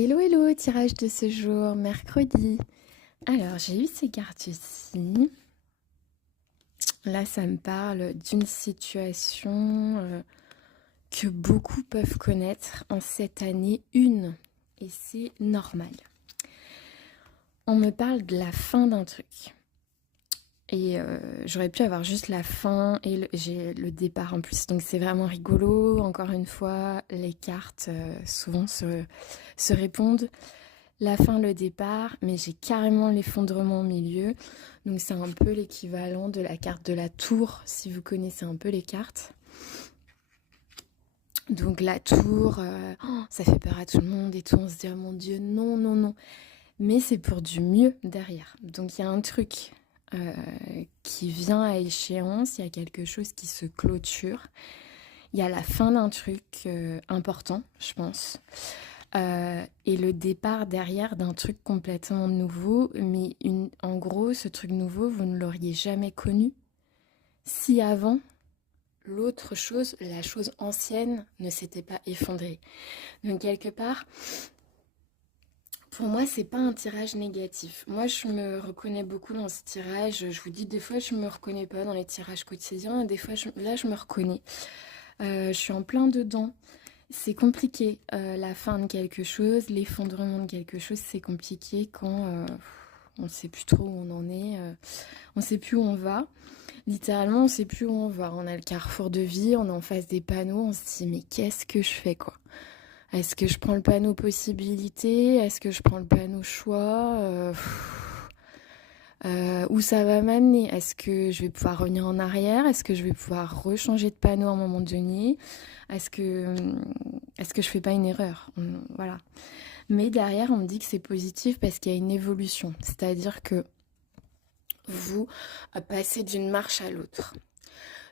Hello, hello, tirage de ce jour, mercredi. Alors, j'ai eu ces cartes-ci. Là, ça me parle d'une situation que beaucoup peuvent connaître en cette année une. Et c'est normal. On me parle de la fin d'un truc. Et j'aurais pu avoir juste la fin et j'ai le départ en plus. Donc c'est vraiment rigolo. Encore une fois, les cartes souvent se répondent. La fin, le départ, mais j'ai carrément l'effondrement au milieu. Donc c'est un peu l'équivalent de la carte de la tour, si vous connaissez un peu les cartes. Donc la tour, ça fait peur à tout le monde et tout, on se dit oh mon Dieu, non, non, non. Mais c'est pour du mieux derrière. Donc il y a un truc qui vient à échéance, il y a quelque chose qui se clôture. Il y a la fin d'un truc important, je pense. Et le départ derrière d'un truc complètement nouveau, mais en gros, ce truc nouveau, vous ne l'auriez jamais connu si avant, l'autre chose, la chose ancienne, ne s'était pas effondrée. Donc quelque part, pour moi, c'est pas un tirage négatif. Moi, je me reconnais beaucoup dans ce tirage. Je vous dis, des fois, je me reconnais pas dans les tirages quotidiens. Des fois, là, je me reconnais. Je suis en plein dedans. C'est compliqué, la fin de quelque chose, l'effondrement de quelque chose, c'est compliqué quand on ne sait plus trop où on en est, on ne sait plus où on va. Littéralement, on ne sait plus où on va. On a le carrefour de vie, on est en face des panneaux, on se dit mais qu'est-ce que je fais quoi? Est-ce que je prends le panneau possibilité? Est-ce que je prends le panneau choix? Où ça va m'amener? Est-ce que je vais pouvoir revenir en arrière? Est-ce que je vais pouvoir rechanger de panneau à un moment donné? Est-ce que, est-ce que je fais pas une erreur? Voilà. Mais derrière, on me dit que c'est positif parce qu'il y a une évolution. C'est-à-dire que vous passez d'une marche à l'autre.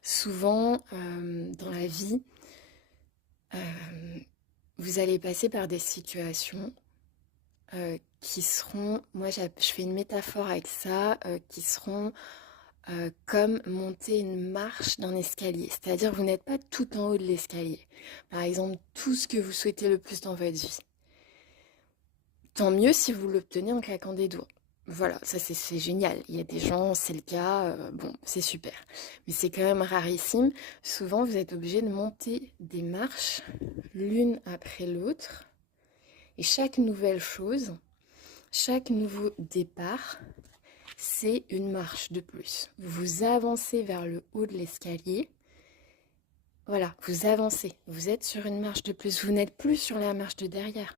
Souvent, dans la vie, vous allez passer par des situations qui seront, moi je fais une métaphore avec ça, qui seront comme monter une marche d'un escalier. C'est-à-dire vous n'êtes pas tout en haut de l'escalier. Par exemple, tout ce que vous souhaitez le plus dans votre vie. Tant mieux si vous l'obtenez en claquant des doigts. Voilà, ça c'est génial. Il y a des gens, c'est le cas, bon, c'est super. Mais c'est quand même rarissime. Souvent, vous êtes obligé de monter des marches l'une après l'autre. Et chaque nouvelle chose, chaque nouveau départ, c'est une marche de plus. Vous avancez vers le haut de l'escalier. Voilà, vous avancez. Vous êtes sur une marche de plus. Vous n'êtes plus sur la marche de derrière.